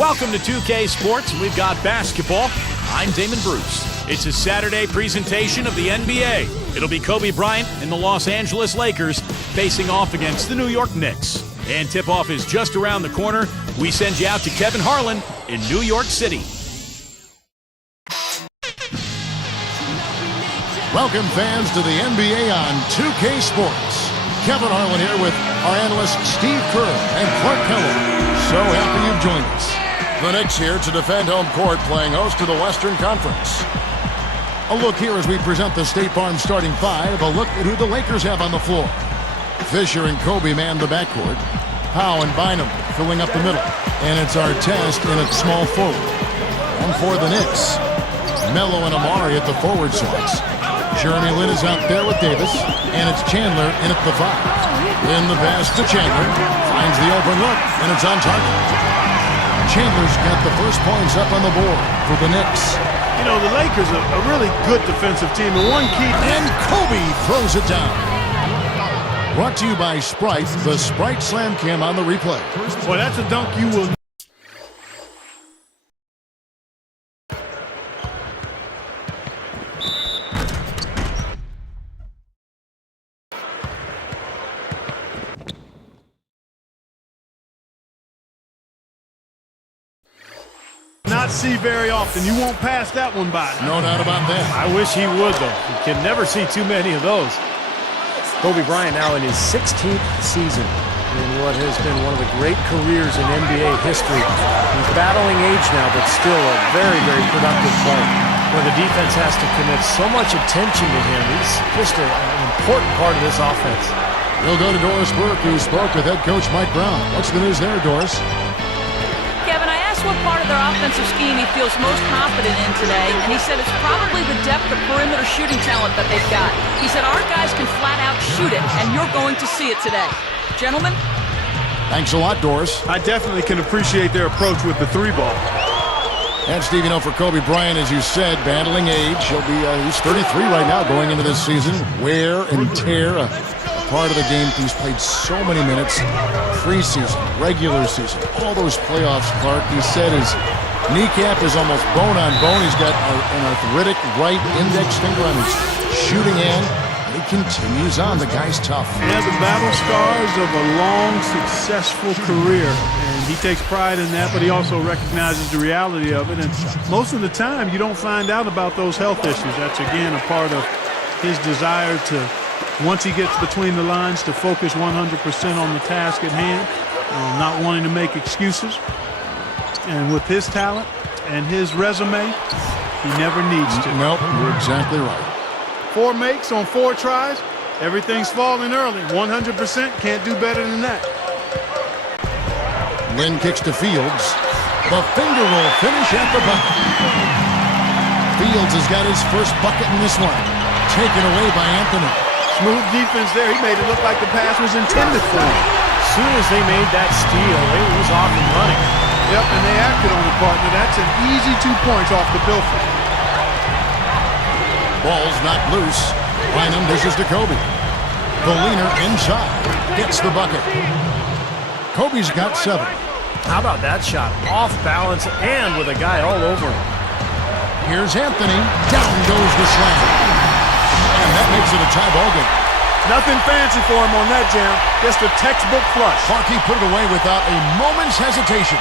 Welcome to 2K Sports. We've got basketball. I'm Damon Bruce. It's a Saturday presentation of the NBA. It'll be Kobe Bryant and the Los Angeles Lakers facing off against the New York Knicks. And tip-off is just around the corner. We send you out to Kevin Harlan in New York City. Welcome, fans, to the NBA on 2K Sports. Kevin Harlan here with our analysts Steve Kerr and Clark Keller. So happy you've joined us. The Knicks here to defend home court, playing host to the Western Conference. A look here as we present the State Farm starting five. A look at who the Lakers have on the floor. Fisher and Kobe man the backcourt. Howe and Bynum filling up the middle. And it's Artest in at small forward. And for the Knicks, Melo and Amari at the forward slots. Jeremy Lin is out there with Davis. And it's Chandler in at the five. In the pass to Chandler. Finds the open look, and it's on target. Chandler's got the first points up on the board for the Knicks. You know, the Lakers are a really good defensive team, and one key... And Kobe throws it down. Brought to you by Sprite, the Sprite Slam Cam on the replay. Boy, that's a dunk you will... not see very often. You won't pass that one by. No doubt about that. I wish he would, though. You can never see too many of those. Kobe Bryant now in his 16th season in what has been one of the great careers in NBA history. He's battling age now, but still a very, very productive player. Where the defense has to commit so much attention to him. He's just an important part of this offense. We'll go to Doris Burke, who spoke with head coach Mike Brown. What's the news there, Doris? Kevin, I asked what part of their offensive scheme he feels most confident in today, and he said it's probably the depth of perimeter shooting talent that they've got. He said our guys can flat out shoot it, and you're going to see it today. Gentlemen? Thanks a lot, Doris. I definitely can appreciate their approach with the three ball. And Steve, you know, for Kobe Bryant, as you said, battling age, he's 33 right now going into this season. Wear and tear, a part of the game. He's played so many minutes, preseason, regular season, all those playoffs, Clark. He said his kneecap is almost bone on bone. He's got an arthritic right index finger on his shooting hand. And he continues on. The guy's tough. Yeah, the battle scars of a long, successful career. And he takes pride in that, but he also recognizes the reality of it. And most of the time, you don't find out about those health issues. That's, again, a part of his desire to, once he gets between the lines, to focus 100% on the task at hand, not wanting to make excuses. And with his talent and his resume, he never needs to. Nope, you're exactly right. 4 makes on 4 tries. Everything's falling early. 100%, can't do better than that. Lynn kicks to Fields. The finger roll finish at the bucket. Fields has got his first bucket in this one. Taken away by Anthony. Smooth defense there. He made it look like the pass was intended for him. As soon as they made that steal, he was off and running. Yep, and they acted on it, partner. That's an easy 2 points off the Pilfer. Ball's knocked loose. Bynum dishes to Kobe. The leaner inside. Gets the bucket. Kobe's got 7. How about that shot? Off balance and with a guy all over him. Here's Anthony. Down goes the slam. And that makes it a tie ball game. Nothing fancy for him on that jam. Just a textbook flush. Clarkie put it away without a moment's hesitation.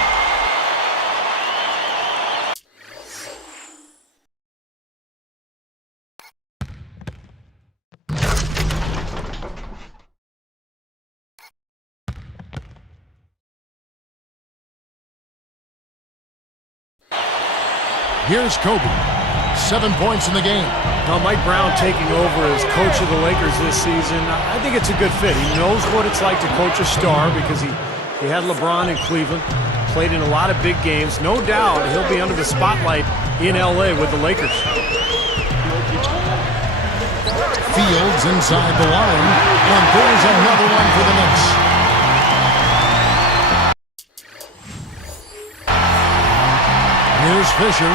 Here's Kobe. 7 points in the game. Now, Mike Brown taking over as coach of the Lakers this season, I think it's a good fit. He knows what it's like to coach a star because he had LeBron in Cleveland, played in a lot of big games. No doubt he'll be under the spotlight in L.A. with the Lakers. Fields inside the line, and there's another one for the Knicks. Here's Fisher.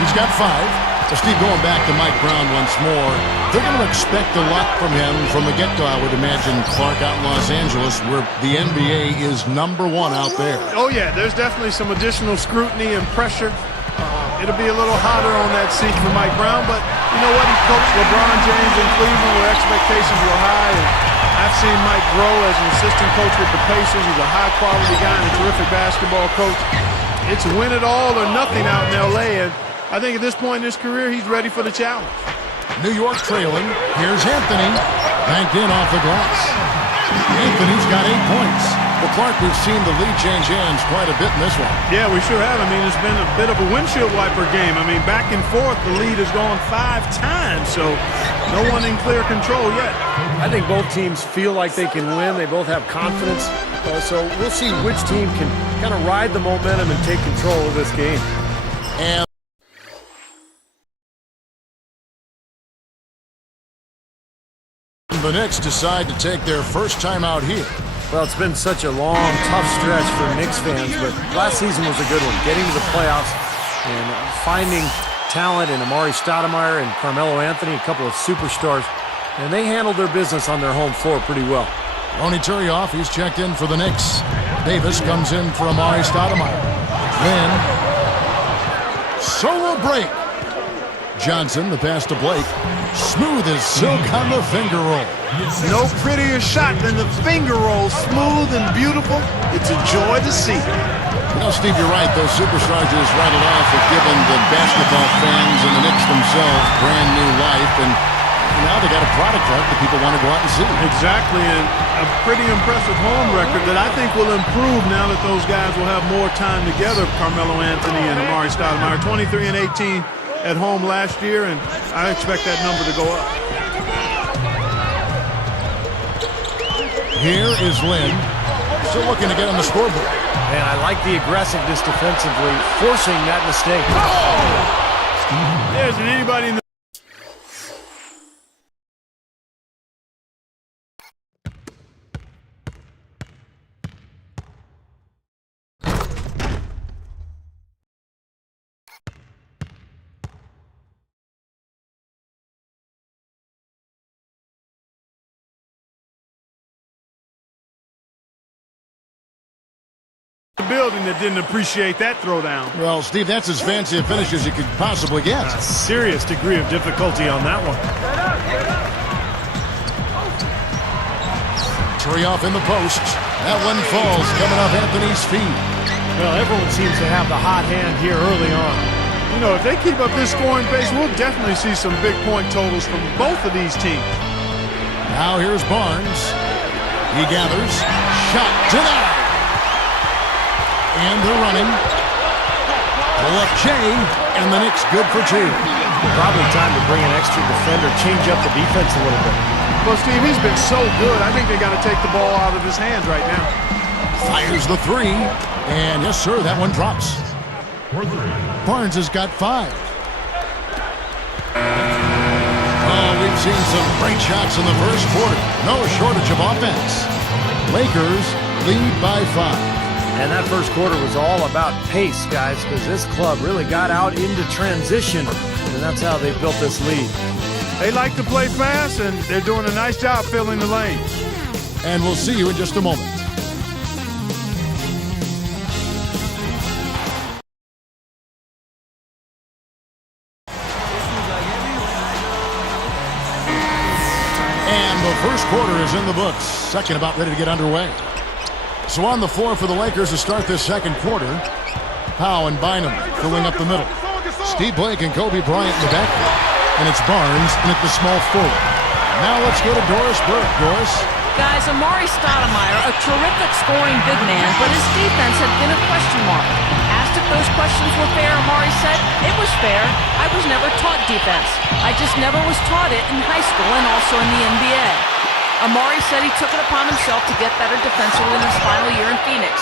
He's got 5. Well, Steve, going back to Mike Brown once more, they're going to expect a lot from him from the get-go, I would imagine, Clark, out in Los Angeles, where the NBA is #1 out there. Oh, yeah, there's definitely some additional scrutiny and pressure. It'll be a little hotter on that seat for Mike Brown, but you know what? He coached LeBron James in Cleveland where expectations were high, and I've seen Mike grow as an assistant coach with the Pacers. He's a high-quality guy and a terrific basketball coach. It's win it all or nothing out in L.A., and I think at this point in his career, he's ready for the challenge. New York trailing. Here's Anthony. Banked in off the glass. Anthony's got 8 points. Well, Clark, we've seen the lead change hands quite a bit in this one. Yeah, we sure have. I mean, it's been a bit of a windshield wiper game. I mean, back and forth, the lead has gone 5 times, so no one in clear control yet. I think both teams feel like they can win. They both have confidence. So we'll see which team can kind of ride the momentum and take control of this game. And the Knicks decide to take their first time out here. Well, it's been such a long, tough stretch for Knicks fans, but last season was a good one. Getting to the playoffs and finding talent in Amari Stoudemire and Carmelo Anthony, a couple of superstars, and they handled their business on their home floor pretty well. Ronny Turioff, he's checked in for the Knicks. Davis comes in for Amari Stoudemire. Then, solo break. Johnson, the pass to Blake. Smooth as silk on the finger roll. No prettier shot than the finger roll. Smooth and beautiful. It's a joy to see. You know, Steve, you're right. Those superstars you just rattled off have given the basketball fans and the Knicks themselves brand new life. And now they got a product that people want to go out and see. Exactly, and a pretty impressive home record that I think will improve now that those guys will have more time together, Carmelo Anthony and Amari Stoudemire. 23 and 18 at home last year, and I expect that number to go up. Here is Lynn, still looking to get on the scoreboard. Man, I like the aggressiveness defensively, forcing that mistake. There isn't anybody in the building that didn't appreciate that throwdown. Well, Steve, that's as fancy a finish as you could possibly get. A serious degree of difficulty on that one. Turioff in the post. That one falls, coming off Anthony's feet. Well, everyone seems to have the hot hand here early on. You know, if they keep up this scoring pace, we'll definitely see some big point totals from both of these teams. Now here's Barnes. He gathers. Shot denied. And they're running. Pull up Jay, and the Knicks good for 2. Probably time to bring an extra defender, change up the defense a little bit. Well, Steve, he's been so good. I think they got to take the ball out of his hands right now. Fires the 3. And yes, sir, that one drops. Barnes has got 5. Oh, we've seen some great shots in the first quarter. No shortage of offense. Lakers lead by 5. And that first quarter was all about pace, guys, because this club really got out into transition, and that's how they built this lead. They like to play fast, and they're doing a nice job filling the lanes. And we'll see you in just a moment. And the first quarter is in the books. Second about ready to get underway. So on the floor for the Lakers to start this second quarter, Powell and Bynum filling up the middle. Steve Blake and Kobe Bryant in the back. And it's Barnes in at the small forward. Now let's go to Doris Burke. Doris. Guys, Amari Stoudemire, a terrific scoring big man, but his defense had been a question mark. Asked if those questions were fair, Amari said, "It was fair. I was never taught defense. I just never was taught it in high school and also in the NBA." Amari said he took it upon himself to get better defensively in his final year in Phoenix.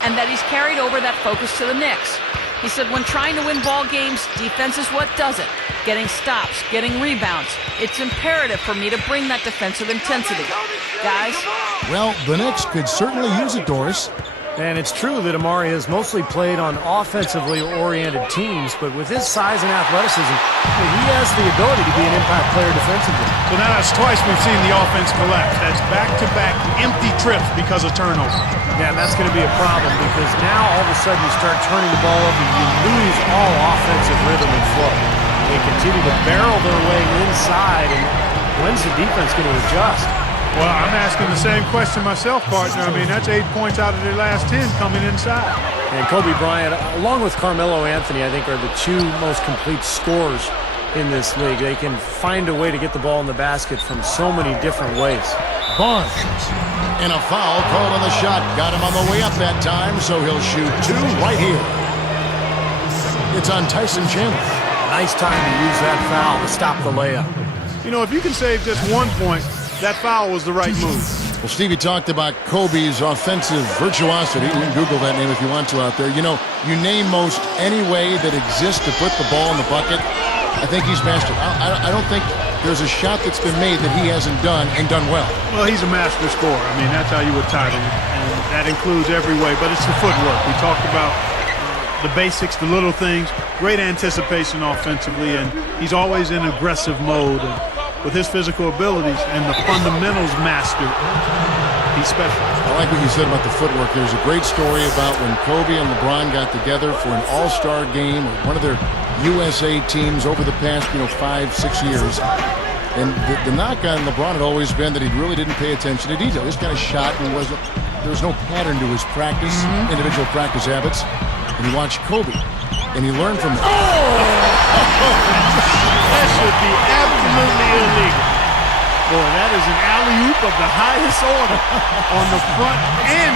And that he's carried over that focus to the Knicks. He said when trying to win ball games, defense is what does it. Getting stops, getting rebounds. It's imperative for me to bring that defensive intensity. Guys? Well, the Knicks could certainly use it, Doris. And it's true that Amari has mostly played on offensively oriented teams, but with his size and athleticism, he has the ability to be an impact player defensively. So now that's twice we've seen the offense collapse. That's back-to-back empty trips because of turnover. Yeah, and that's going to be a problem because now all of a sudden you start turning the ball over, you lose all offensive rhythm and flow. They continue to barrel their way inside, and when's the defense going to adjust? Well, I'm asking the same question myself, partner. I mean, that's 8 points out of their last 10 coming inside. And Kobe Bryant, along with Carmelo Anthony, I think are the two most complete scorers in this league. They can find a way to get the ball in the basket from so many different ways. Barnes, and a foul called on the shot. Got him on the way up that time, so he'll shoot 2 right here. It's on Tyson Chandler. Nice time to use that foul to stop the layup. You know, if you can save just 1 point, that foul was the right move. Well, Stevie talked about Kobe's offensive virtuosity. You can Google that name if you want to out there. You know, you name most any way that exists to put the ball in the bucket, I think he's mastered. I don't think there's a shot that's been made that he hasn't done and done well. Well, he's a master scorer. I mean, that's how you would title him. And that includes every way, but it's the footwork. We talked about the basics, the little things, great anticipation offensively, and he's always in aggressive mode. And with his physical abilities and the fundamentals mastered, he's special. I like what you said about the footwork. There's a great story about when Kobe and LeBron got together for an all-star game or one of their USA teams over the past, 5-6 years. And the knock on LeBron had always been that he really didn't pay attention to detail. This kind of shot, and there was no pattern to his practice, individual practice habits. And he watched Kobe, and he learned from that. That should be absolutely illegal. Boy, that is an alley-oop of the highest order on the front end.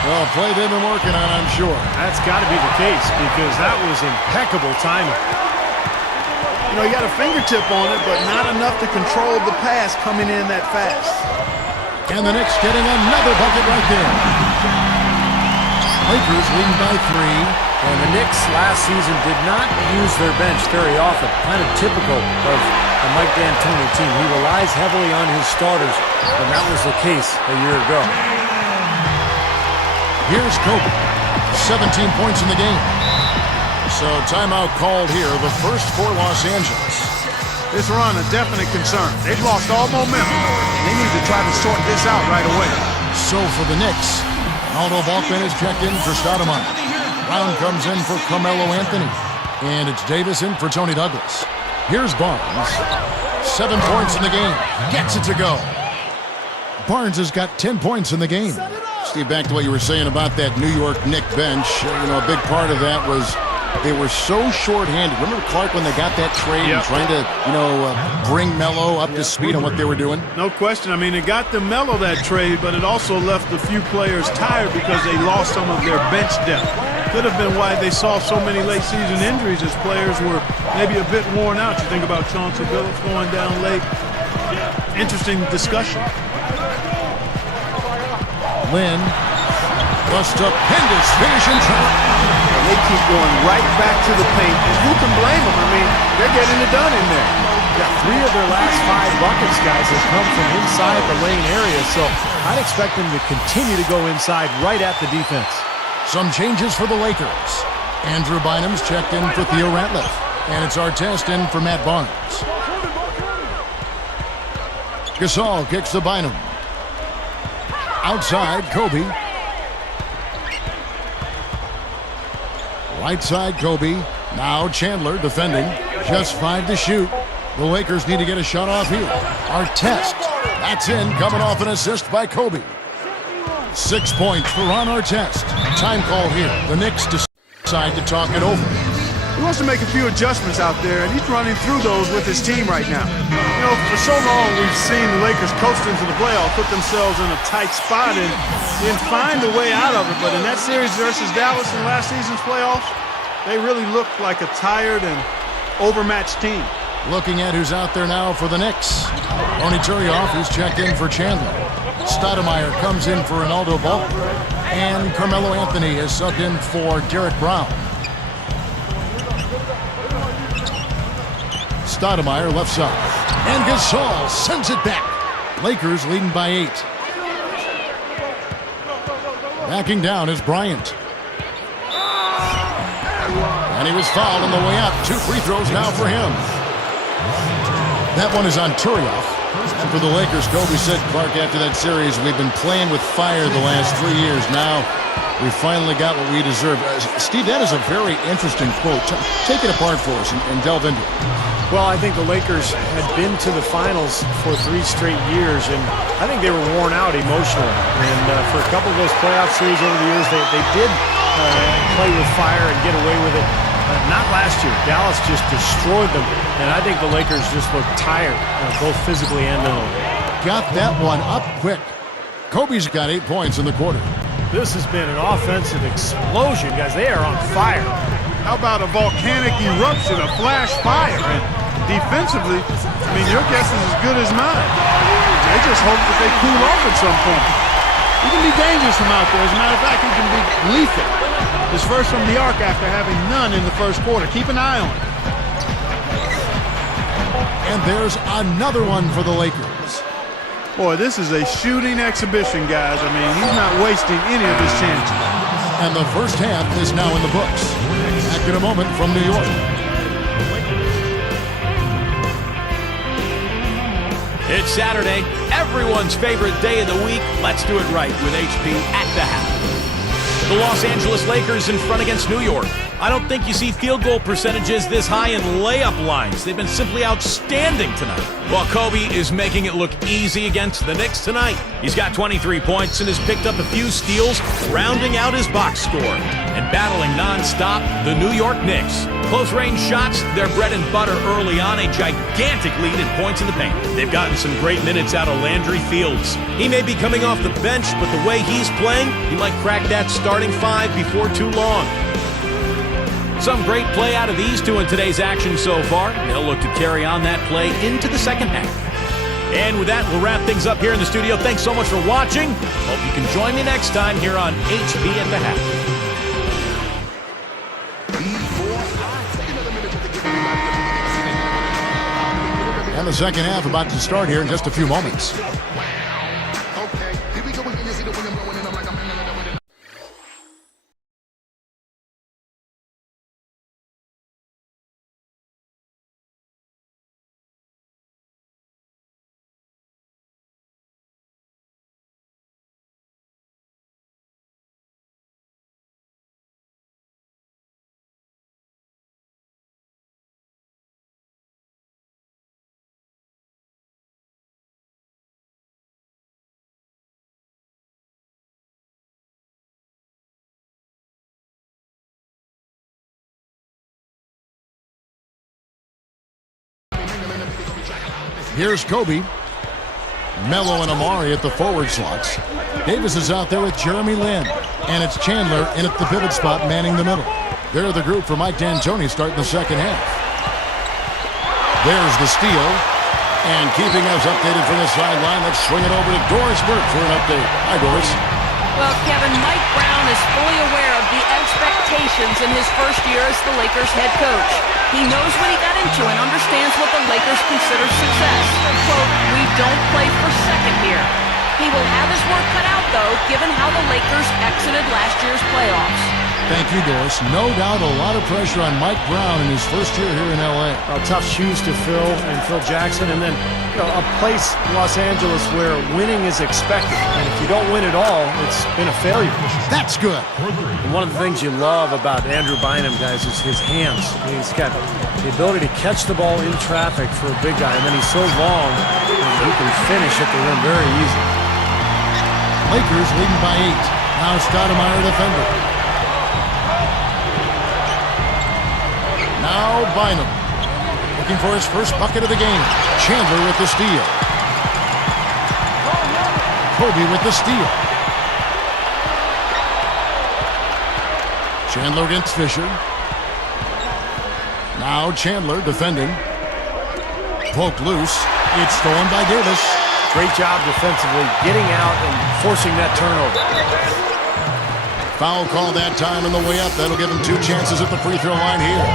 Well, play they've been working on, I'm sure. That's got to be the case because that was impeccable timing. You know, he got a fingertip on it, but not enough to control the pass coming in that fast. And the Knicks getting another bucket right there. Lakers leading by 3. And the Knicks last season did not use their bench very often, kind of typical of the Mike D'Antoni team. He relies heavily on his starters, and that was the case a year ago. Here's Kobe, 17 points in the game. So timeout called here, the first for Los Angeles. This run a definite concern. They've lost all momentum. They need to try to sort this out right away. So for the Knicks, Aldo Balkman is checked in for Stoudemire. Brown comes in for Carmelo Anthony. And it's Davis in for Tony Douglas. Here's Barnes. 7 points in the game. Gets it to go. Barnes has got 10 points in the game. Steve, back to what you were saying about that New York Knicks bench. A big part of that was they were so short-handed. Remember Clark when they got that trade and trying to, bring Melo up to speed on what they were doing? No question. I mean, it got them Melo that trade, but it also left a few players tired because they lost some of their bench depth. Could have been why they saw so many late-season injuries as players were maybe a bit worn out. You think about Chauncey Billups going down late. Interesting discussion. Lynn, bust up, Hendis, finishing shot. They keep going right back to the paint, and who can blame them? I mean, they're getting it done in there. Yeah, 3 of their last 5 buckets, guys, have come from inside the lane area, so I'd expect them to continue to go inside right at the defense. Some changes for the Lakers. Andrew Bynum's checked in for Theo Ratliff, and it's Artest in for Matt Barnes. Gasol kicks to Bynum. Outside, Kobe. Right side, Kobe. Now Chandler defending. Just 5 to shoot. The Lakers need to get a shot off here. Artest. That's in, coming off an assist by Kobe. 6 points for Ron Artest. Time call here. The Knicks decide to talk it over. He wants to make a few adjustments out there, and he's running through those with his team right now. You know, for so long we've seen the Lakers coast into the playoffs, put themselves in a tight spot, and then find a way out of it. But in that series versus Dallas in last season's playoffs, they really looked like a tired and overmatched team. Looking at who's out there now for the Knicks. Tony Turioff, who's checked in for Chandler. Stoudemire comes in for Ronaldo Ball. And Carmelo Anthony is subbed in for Derek Brown. Stoudemire left side. And Gasol sends it back. Lakers leading by 8. Backing down is Bryant. And he was fouled on the way up. 2 free throws now for him. That one is on Turioff. And for the Lakers, Kobe said, Clark, after that series, we've been playing with fire the last 3 years. Now we finally got what we deserve. Steve, that is a very interesting quote. Take it apart for us and delve into it. Well, I think the Lakers had been to the finals for 3 straight years, and I think they were worn out emotionally. And for a couple of those playoff series over the years, they did play with fire and get away with it. Not last year. Dallas just destroyed them, and I think the Lakers just looked tired, both physically and mentally. Got that one up quick. Kobe's got 8 points in the quarter. This has been an offensive explosion, guys. They are on fire. How about a volcanic eruption, a flash fire? And defensively, I mean, your guess is as good as mine. They just hope that they cool off at some point. He can be dangerous from out there. As a matter of fact, he can be lethal. His first from the arc after having none in the first quarter. Keep an eye on it. And there's another one for the Lakers. Boy, this is a shooting exhibition, guys. I mean, he's not wasting any of his chances. And the first half is now in the books. Back in a moment from New York. It's Saturday, everyone's favorite day of the week. Let's do it right with HP at the half. The Los Angeles Lakers in front against New York. I don't think you see field goal percentages this high in layup lines. They've been simply outstanding tonight. While Kobe is making it look easy against the Knicks tonight. He's got 23 points and has picked up a few steals, rounding out his box score. And battling nonstop, the New York Knicks. Close-range shots, their bread and butter early on, a gigantic lead in points in the paint. They've gotten some great minutes out of Landry Fields. He may be coming off the bench, but the way he's playing, he might crack that starting 5 before too long. Some great play out of these two in today's action so far. They'll look to carry on that play into the second half. And with that, we'll wrap things up here in the studio. Thanks so much for watching. Hope you can join me next time here on HP at the Half. And the second half about to start here in just a few moments. Here's Kobe. Melo and Amari at the forward slots. Davis is out there with Jeremy Lin. And it's Chandler in at the pivot spot manning the middle. They're the group for Mike D'Antoni starting the second half. There's the steal. And keeping us updated from the sideline, let's swing it over to Doris Burke for an update. Hi, Doris. Well, Kevin, Mike Brown is fully aware of the expectations in his first year as the Lakers head coach. He knows what he got into and understands what the Lakers consider success. Quote, we don't play for second here. He will have his work cut out, though, given how the Lakers exited last year's playoffs. Thank you, Doris. No doubt a lot of pressure on Mike Brown in his first year here in L.A. Tough shoes to fill, and Phil Jackson, and then a place, Los Angeles, where winning is expected. And if you don't win at all, it's been a failure. That's good. And one of the things you love about Andrew Bynum, guys, is his hands. I mean, he's got the ability to catch the ball in traffic for a big guy, and then he's so long, he can finish at the rim very easy. Lakers leading by 8. Now Stoudemire defender. Now Bynum looking for his first bucket of the game. Chandler with the steal. Kobe with the steal. Chandler against Fisher. Now Chandler defending. Poked loose. It's stolen by Davis. Great job defensively, getting out and forcing that turnover. Foul call that time on the way up. That'll give him 2 chances at the free throw line here.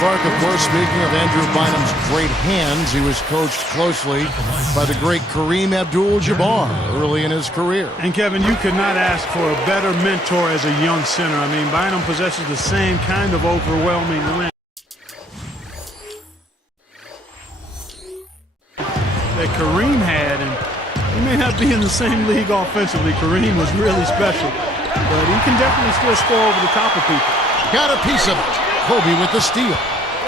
Clark, of course, speaking of Andrew Bynum's great hands, he was coached closely by the great Kareem Abdul-Jabbar early in his career. And, Kevin, you could not ask for a better mentor as a young center. I mean, Bynum possesses the same kind of overwhelming win that Kareem had, and he may not be in the same league offensively. Kareem was really special, but he can definitely still score over the top of people. Got a piece of it. Kobe with the steal.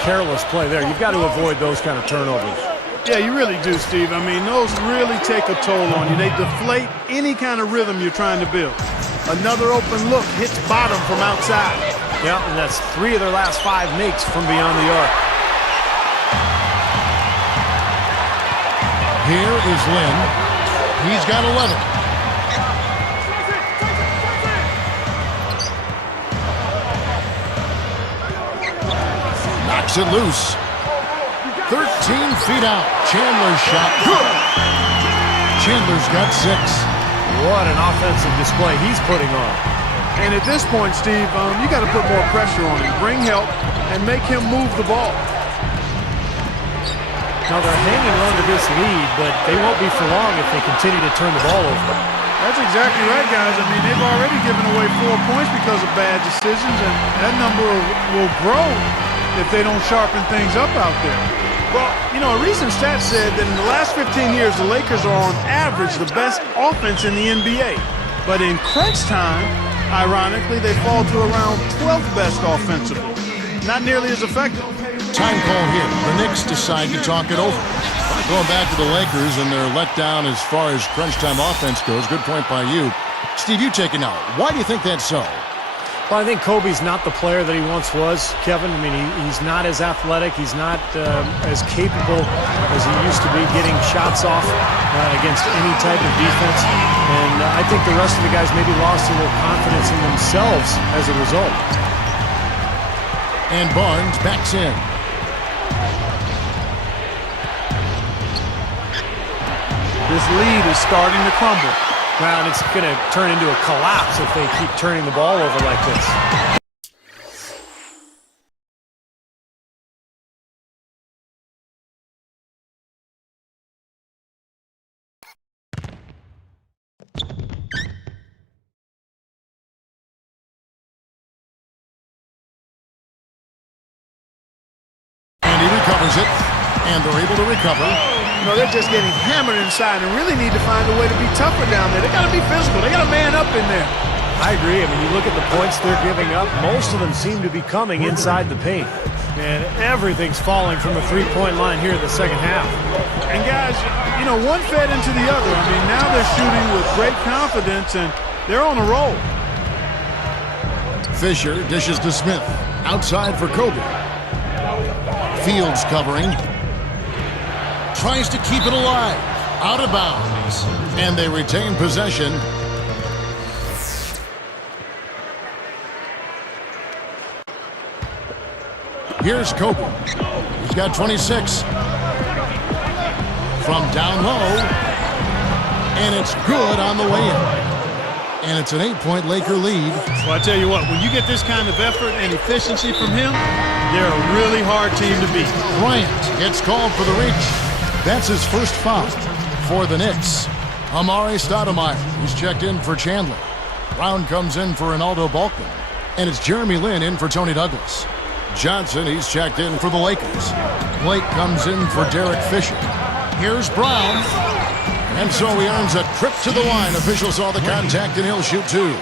Careless play there. You've got to avoid those kind of turnovers. Yeah, you really do, Steve. I mean, those really take a toll on you. They deflate any kind of rhythm you're trying to build. Another open look hits bottom from outside. Yeah, and that's 3 of their last 5 makes from beyond the arc. Here is Lynn. He's got 11. Knocks it loose. 13 feet out. Chandler's shot. Good. Chandler's got 6. What an offensive display he's putting on. And at this point, Steve, you got to put more pressure on him. Bring help and make him move the ball. Now they're hanging on to this lead, but they won't be for long if they continue to turn the ball over. That's exactly right, guys. I mean, they've already given away 4 points because of bad decisions, and that number will grow if they don't sharpen things up out there. Well, you know, a recent stat said that in the last 15 years, the Lakers are on average the best offense in the NBA. But in crunch time, ironically, they fall to around 12th best offensively. Not nearly as effective. Time call here. The Knicks decide to talk it over. Going back to the Lakers and their letdown as far as crunch time offense goes. Good point by you. Steve, you take it now. Why do you think that's so? Well, I think Kobe's not the player that he once was, Kevin. I mean, he's not as athletic. He's not as capable as he used to be getting shots off against any type of defense. And I think the rest of the guys maybe lost a little confidence in themselves as a result. And Barnes backs in. This lead is starting to crumble. Well, and it's going to turn into a collapse if they keep turning the ball over like this. And he recovers it. And they're able to recover. You know, they're just getting hammered inside and really need to find a way to be tougher down there. They got to be physical. They got to man up in there. I agree. I mean, you look at the points they're giving up, most of them seem to be coming inside the paint. And everything's falling from the three-point line here in the second half. And guys, you know, one fed into the other. I mean, now they're shooting with great confidence and they're on a roll. Fisher dishes to Smith. Outside for Kobe. Fields covering. Tries to keep it alive. Out of bounds. And they retain possession. Here's Kobe. He's got 26. From down low. And it's good on the way in. And it's an 8-point Laker lead. Well, I tell you what, when you get this kind of effort and efficiency from him, they're a really hard team to beat. Bryant gets called for the reach. That's his first foul for the Knicks. Amari Stoudemire, who's checked in for Chandler. Brown comes in for Ronaldo Balkman. And it's Jeremy Lin in for Tony Douglas. Johnson, he's checked in for the Lakers. Blake comes in for Derek Fisher. Here's Brown. And so he earns a trip to the line. Officials saw the contact and he'll shoot 2.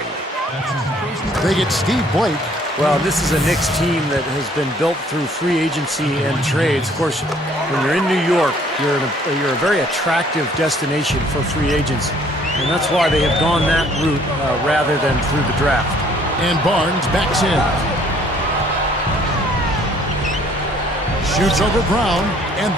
They get Steve Blake. Well, this is a Knicks team that has been built through free agency and trades. Of course, when you're in New York, you're a very attractive destination for free agents. And that's why they have gone that route rather than through the draft. And Barnes backs in. Shoots over Brown, and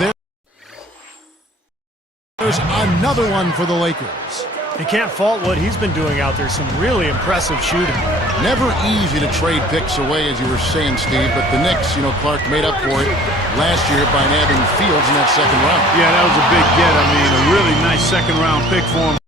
there's another one for the Lakers. You can't fault what he's been doing out there. Some really impressive shooting. Never easy to trade picks away, as you were saying, Steve, but the Knicks, Clark made up for it last year by nabbing Fields in that second round. Yeah, that was a big get. I mean, a really nice second-round pick for him.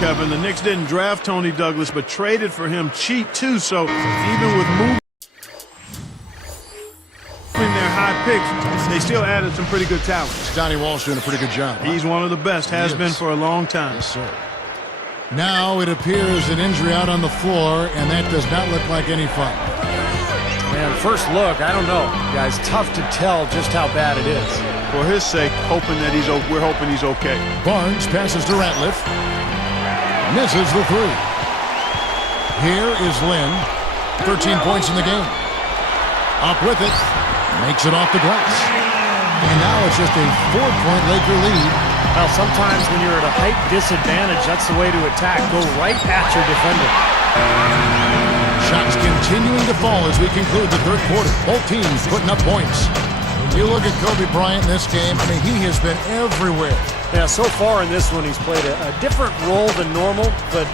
Kevin, the Knicks didn't draft Tony Douglas, but traded for him cheap, too. So even with moving their high picks, they still added some pretty good talent. Donnie Walsh doing a pretty good job. He's one of the best, has been for a long time. Yes, sir. Now it appears an injury out on the floor, and that does not look like any fun. Man, first look, I don't know. Guys, tough to tell just how bad it is. For his sake, we're hoping he's okay. Barnes passes to Ratliff. Misses the three. Here is Lynn. 13 points in the game. Up with it. Makes it off the glass. And now it's just a 4-point Laker lead. Well, sometimes when you're at a height disadvantage, that's the way to attack. Go right at your defender. Shots continuing to fall as we conclude the third quarter. Both teams putting up points. You look at Kobe Bryant in this game, I mean, he has been everywhere. Yeah, so far in this one, he's played a different role than normal, but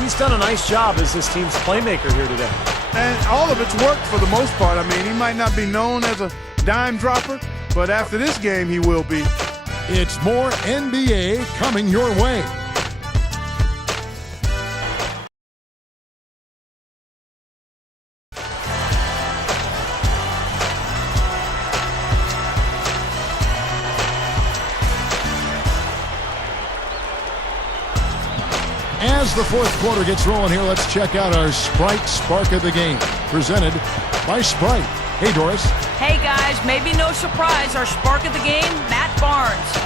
he's done a nice job as this team's playmaker here today. And all of it's worked for the most part. I mean, he might not be known as a dime dropper, but after this game, he will be. It's more NBA coming your way. As the fourth quarter gets rolling here, let's check out our Sprite Spark of the Game, presented by Sprite. Hey, Doris. Hey, guys, maybe no surprise, our spark of the game, Matt Barnes.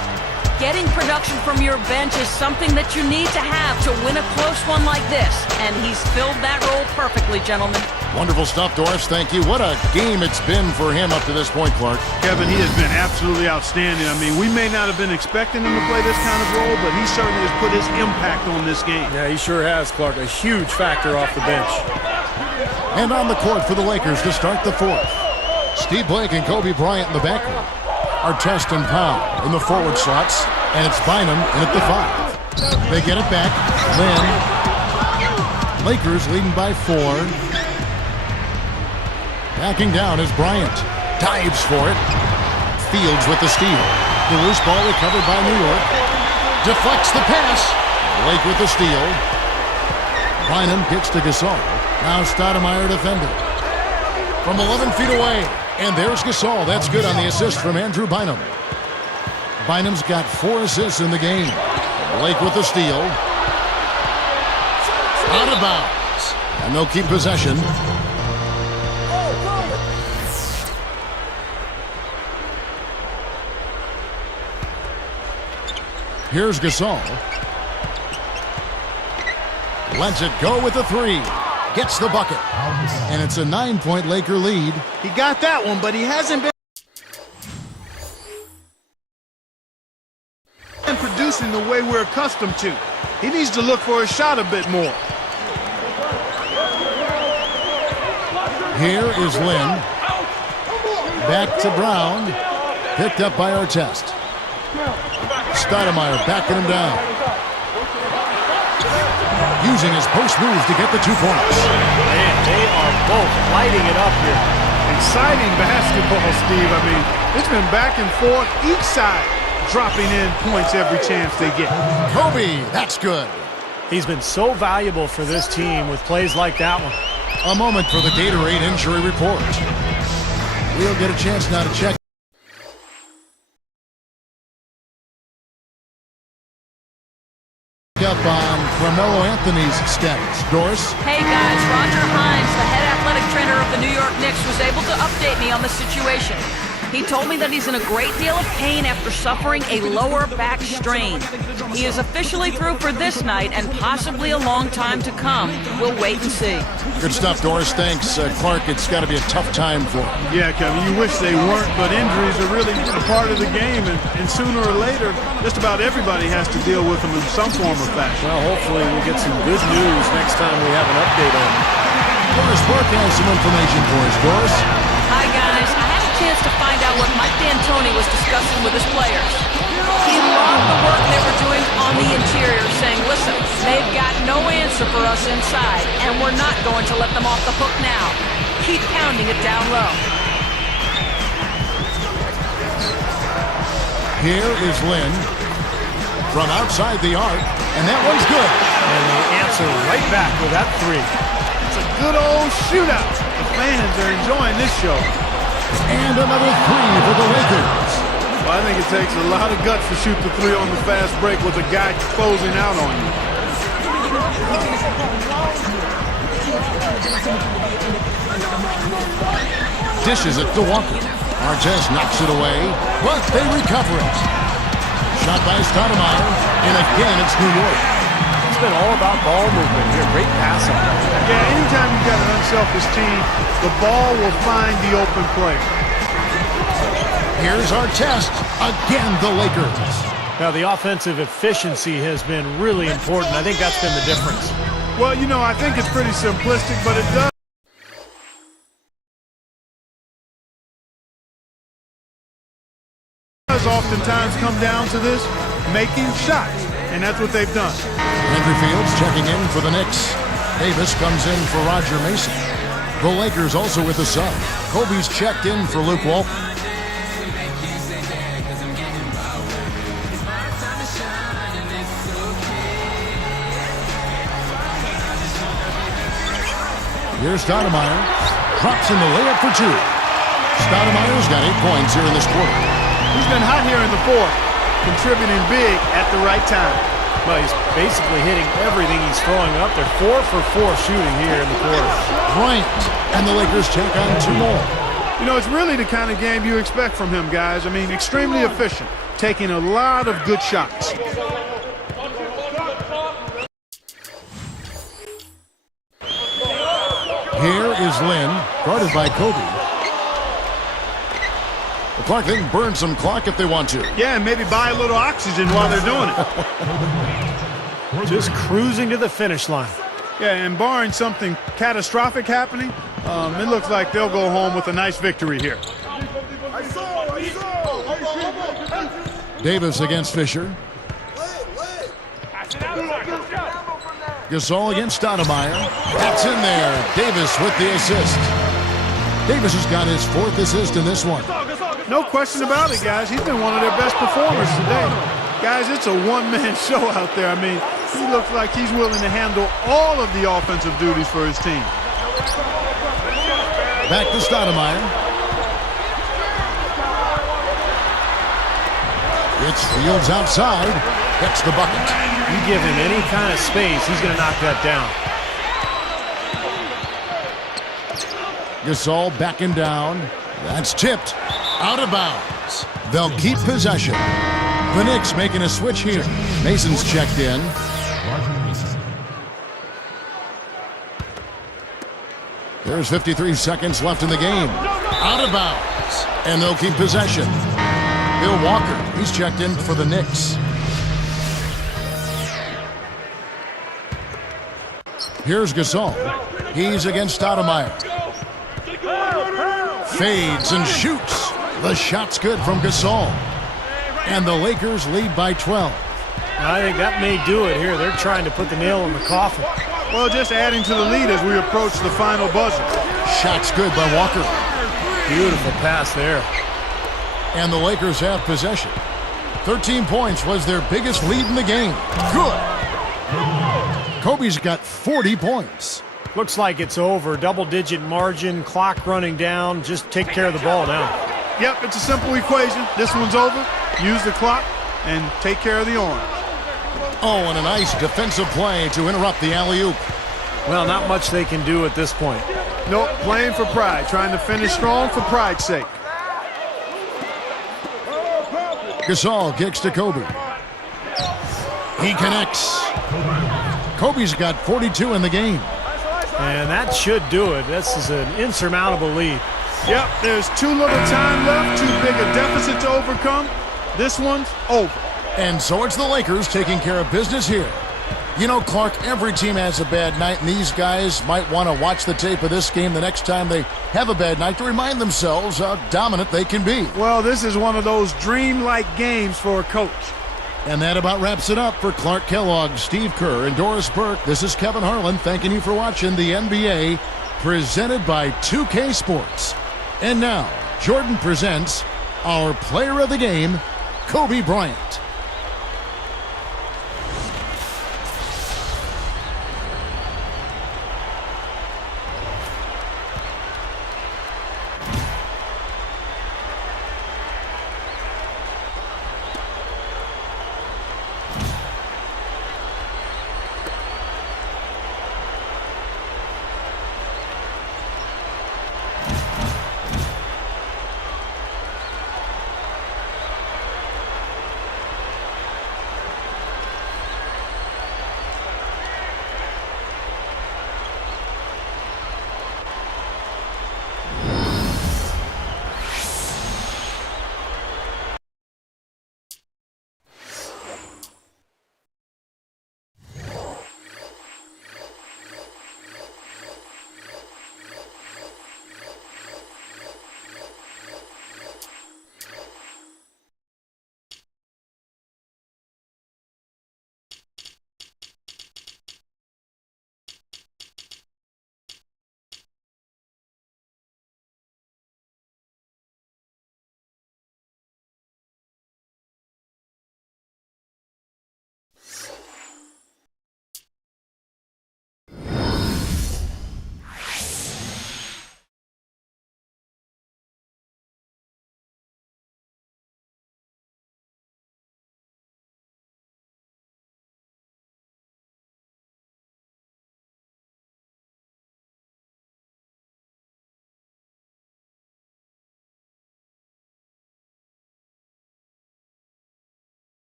Getting production from your bench is something that you need to have to win a close one like this, and he's filled that role perfectly, gentlemen. Wonderful stuff, Doris. Thank you. What a game it's been for him up to this point, Clark. Kevin, he has been absolutely outstanding. I mean, we may not have been expecting him to play this kind of role, but he certainly has put his impact on this game. Yeah, he sure has, Clark. A huge factor off the bench. And on the court for the Lakers to start the fourth. Steve Blake and Kobe Bryant in the backcourt. Artest and Powell in the forward slots. And it's Bynum in at the 5. They get it back. Lynn. Lakers leading by 4. Backing down is Bryant. Dives for it. Fields with the steal. The loose ball recovered by New York. Deflects the pass. Blake with the steal. Bynum gets to Gasol. Now Stoudemire defending. From 11 feet away. And there's Gasol. That's good on the assist from Andrew Bynum. Bynum's got 4 assists in the game. Blake with the steal. Out of bounds. And they'll keep possession. Here's Gasol. Lets it go with the 3. Gets the bucket. And it's a 9-point Laker lead. He got that one, but he hasn't been producing the way we're accustomed to. He needs to look for a shot a bit more. Here is Lynn. Back to Brown. Picked up by Artest. Stoudemire backing him down. Using his post move to get the 2 points. Man, they are both lighting it up here. Exciting basketball, Steve. I mean, it's been back and forth. Each side dropping in points every chance they get. Kobe, that's good. He's been so valuable for this team with plays like that one. A moment for the Gatorade injury report. We'll get a chance now to check up on Carmelo Anthony's status. Doris? Hey guys, Roger Hines, the head athletic trainer of the New York Knicks, was able to update me on the situation. He told me that he's in a great deal of pain after suffering a lower back strain. He is officially through for this night and possibly a long time to come. We'll wait and see. Good stuff, Doris. Thanks, Clark. It's got to be a tough time for him. Yeah, Kevin, you wish they weren't, but injuries are really a part of the game, and sooner or later, just about everybody has to deal with them in some form or fashion. Well, hopefully we'll get some good news next time we have an update on it. Doris Burke has some information for us. Doris? Hi guys, I had a chance to find out what Mike D'Antoni was discussing with his players. He loved the work they were doing on the interior, saying, listen, they've got no answer for us inside, and we're not going to let them off the hook now. Keep pounding it down low. Here is Lynn from outside the arc, and that one's good. And they answer right back with that three. It's a good old shootout. The fans are enjoying this show. And another three for the Lakers. Well, I think it takes a lot of guts to shoot the three on the fast break with a guy closing out on you. Dishes it to Walker. Artez knocks it away, but they recover it. Shot by Stoudemire, and again it's New York. It's been all about ball movement here. Great passing. Yeah, anytime you've got an unselfish team, the ball will find the open player. Here's Artez. Again, the Lakers. Now, the offensive efficiency has been really important. I think that's been the difference. Well, you know, I think it's pretty simplistic, but it does oftentimes come down to this, making shots, and that's what they've done. Henry Fields checking in for the Knicks. Davis comes in for Roger Mason. The Lakers also with a sub. Kobe's checked in for Luke Walton. Here's Stoudemire. Drops in the layup for two. Stoudemire's got 8 points here in this quarter. He's been hot here in the fourth, contributing big at the right time. Well, he's basically hitting everything he's throwing up. They're 4 for 4 shooting here in the quarter. Bryant, and the Lakers check on 2 more. You know, it's really the kind of game you expect from him, guys. I mean, extremely efficient, taking a lot of good shots. Here is Lynn, guarded by Kobe. The Clark can burn some clock if they want to. Yeah, and maybe buy a little oxygen while they're doing it. Just cruising to the finish line. Yeah, and barring something catastrophic happening, it looks like they'll go home with a nice victory here. Davis against Fisher. Gasol against Stoudemire. That's in there. Davis with the assist. Davis has got his 4th assist in this one. No question about it, guys. He's been one of their best performers today. Guys, it's a one-man show out there. I mean, he looks like he's willing to handle all of the offensive duties for his team. Back to Stoudemire. It's Fields outside. Gets the bucket. You give him any kind of space, he's going to knock that down. Gasol backing down. That's tipped. Out of bounds. They'll keep possession. The Knicks making a switch here. Mason's checked in. There's 53 seconds left in the game. Out of bounds. And they'll keep possession. Bill Walker, he's checked in for the Knicks. Here's Gasol. He's against Stoudemire. Fades and shoots. The shot's good from Gasol. And the Lakers lead by 12. I think that may do it here. They're trying to put the nail in the coffin. Well, just adding to the lead as we approach the final buzzer. Shot's good by Walker. Beautiful pass there. And the Lakers have possession. 13 points was their biggest lead in the game. Good. Kobe's got 40 points. Looks like it's over. Double-digit margin, clock running down. Just take care of the ball now. Yep, it's a simple equation. This one's over. Use the clock and take care of the orange. Oh, and a nice defensive play to interrupt the alley-oop. Well, not much they can do at this point. Nope, playing for pride, trying to finish strong for pride's sake. Gasol kicks to Kobe. He connects. Kobe's got 42 in the game. And that should do it. This is an insurmountable lead. Yep, there's too little time left, too big a deficit to overcome. This one's over. And so it's the Lakers taking care of business here. You know, Clark, every team has a bad night, and these guys might want to watch the tape of this game the next time they have a bad night to remind themselves how dominant they can be. Well, this is one of those dreamlike games for a coach. And that about wraps it up for Clark Kellogg, Steve Kerr, and Doris Burke. This is Kevin Harlan thanking you for watching the NBA, presented by 2K Sports. And now, Jordan presents our player of the game, Kobe Bryant.